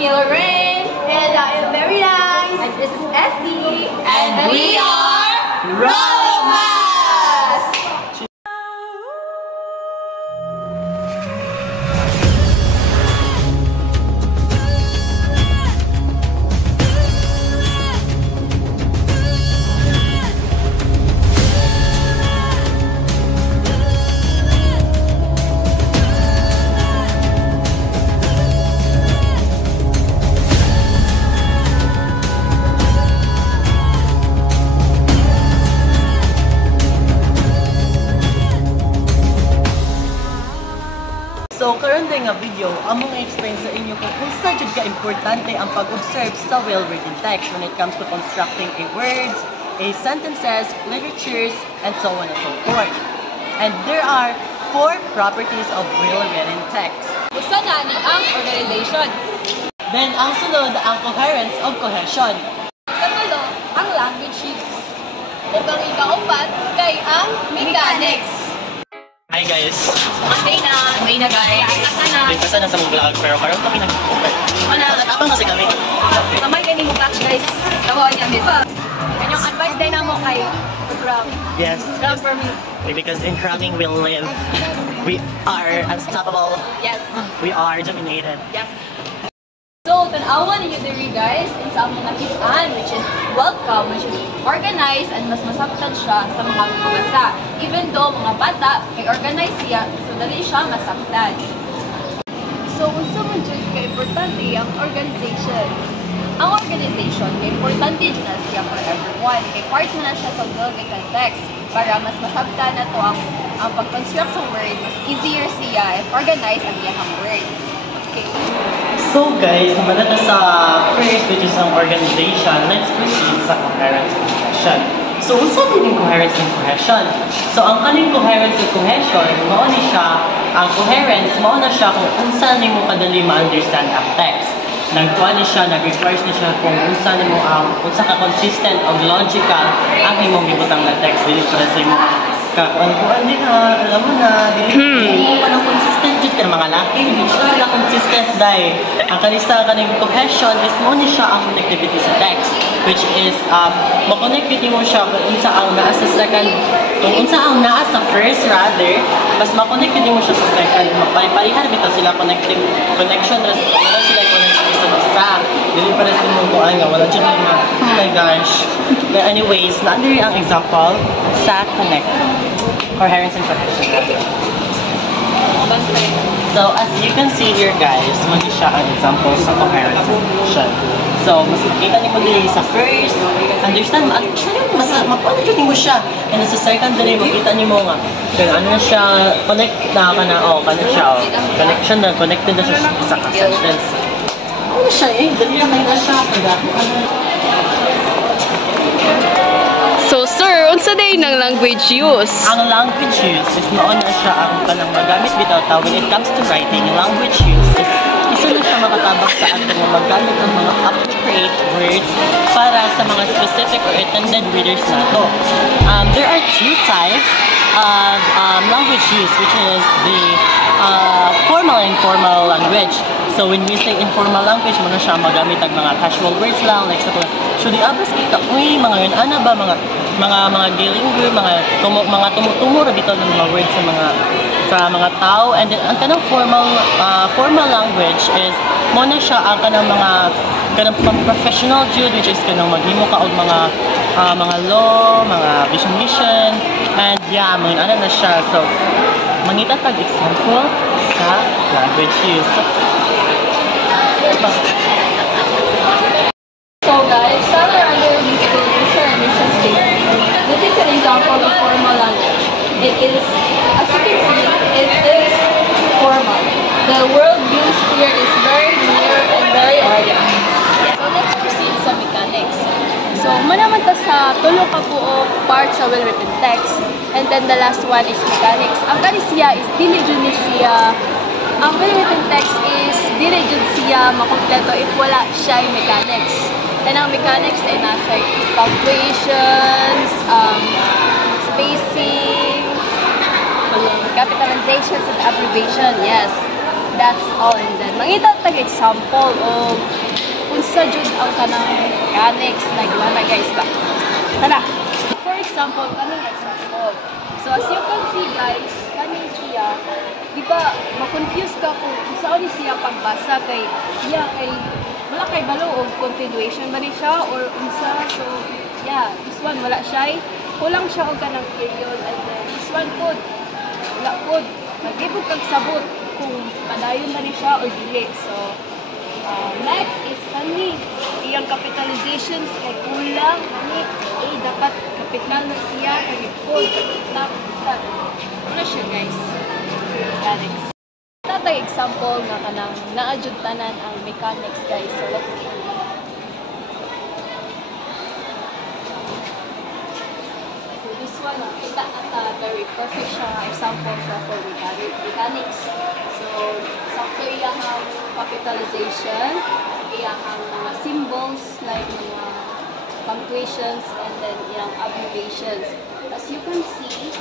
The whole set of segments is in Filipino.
me, Lorraine. And I am very nice. And this is Essie. And we are Rolomas! So, karon din nga video, among explain sa inyo kung unsa jud ka importante ang pag-observe sa well-written text when it comes to constructing a words, a sentences, literatures, and so on and so forth. And there are 4 properties of well-written text. Gusto na ni ang organization. Then, ang sunod, ang coherence of cohesion. Katulo, ang language use. Ug ang ikaupat kay ang mechanics. Hi guys! May na guys. Basta na sa mong vlog, pero karon kami nag-open. Nag-apang kasi kami. Kamay kayo mo catch guys. Tawa niya dito. Kanyang advice din na mo kay Cram. Yes. Cram for me. Because in cramming we'll live. We are unstoppable. Yes. We are dominated. Yes. So, tanawa ninyo diri guys, sa among nakit-an, which is welcome, which is organized, and mas masabtan siya sa mga magbasa. Even though mga bata, may organize siya, so dali siya masabtan. So, unsa man jud ka importante ang organization? Ang organization, kay importante dyan na siya for everyone. Kay part na siya sa well-written text para mas masabtan na to ang pag-construct sa word, mas easier siya if organized ang iyang words. Okay. So guys, naman na sa first, which is ang organization, let's proceed sa coherence and cohesion. So, unsa din yung coherence and cohesion? So, ang kaning coherence and cohesion, mao ni siya, ang coherence, mao na siya kung unsa nimo kadali ma-understand ang text. Nagkuha ni siya, nag-requires ni siya kung unsa nimo unsa ka consistent o logical ang imong gibutang na text dili para sa imo kakuan din alam mo na dili pa nang consistent jud ka mga laki hindi siya consistent dai ang kanista kaning cohesion is mo ni siya ang connectivity sa text which is mo-connect mo siya kung unsa ang naa sa second kung unsa ang naa sa first rather mas ma-connect mo siya sa second maparihan bitaw sila connection ra sila isa dili para sa mo kuan nga wala jud mga oh my gosh but anyways naandiri ang example sa connect coherence and cohesion. So as you can see here guys, mali siya ang example sa coherence and cohesion. So mas makita niyo dili sa first, understand actually mas mapuno jud mo siya. And sa second dili makita niyo nga kung ano na siya connect na kana kana siya connection na connected na siya sa sentence. Ano siya dali na may na siya So sir, unsa day ng language use? Ang language use is noon na siya ang kanang magamit bitaw when it comes to writing. Language use is isa na siya makatabak sa atin na magamit ang mga appropriate words para sa mga specific or intended readers nato. There are 2 types of language use, which is the formal and informal language. So when we say informal language, muna siya magamit ang mga casual words lang, like sa should abas kita, uy, mga yun, ano ba, mga galingo, mga tumutumo ra bitaw ng mga words sa mga tao. And then ang kanang formal language is muna siya ang kanang professional jud, which is kanang maghimo ka og mga law, mga mission, and yeah, mga ano na siya. So mangita tag example sa language use. So guys, Tyler under musical user and mission statement. This is an example of formal language. It is, as you can see, it is formal. The word used here is very near and very organized. So let's proceed sa mechanics. So manaman ta sa tulo ka buok part sa well-written text, and then the last one is mechanics. Ang kanisiya is diligent siya. Ang well-written text is diligent siya makompleto if wala siya yung mechanics. And ang mechanics ay nasa punctuations, spacing, capitalizations, and abbreviation, yes. That's all. And then, mangita tag example of unsa jud ang kanang mechanics naglana guys ba. Tara. For example, kanang example. So as you can see guys, kaning siya, di ba, ma-confuse ka kung saan siya pagbasa kay iya kay wala kay balo og continuation ba ni siya or unsa. So yeah, this one wala siya. Kulang siya og kanang period and then this one pod wala pod. Magibog kag sabot kung padayon na ni siya or dili. So next is kani iyang capitalization kay kulang kani dapat kapital na siya kay pod tapos ano siya guys. Mechanics. Tatay example nga kanang naadjud tanan ang mechanics guys. So let's see. So this one kita ata very perfect siya example siya for mechanics. So sakto iyang capitalization, iyang mga symbols like mga punctuations and then iyang abbreviations. As you can see,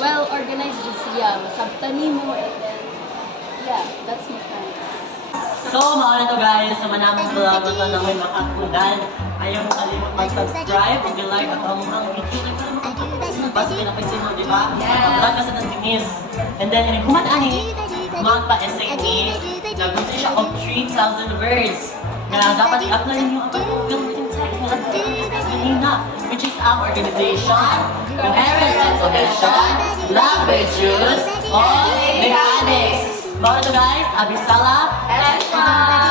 well-organized din siya. Masabtani mo and then, yeah, that's mechanics. So, mga to guys, sa manamang vlog na namin makakunan. Ayaw mo kalimut mag-subscribe kung you like at ang video. Basta pinapisin mo, di ba? Vlog ka sa Tantinis. And then, kumatahi, magpa-essay ni, nag-gusto siya of 3,000 words. Na dapat i-apply niyo ang built-in text na kanina, which is ang organization, coherence and cohesion, languages, or mechanics. Mga to guys, Abisala, Action!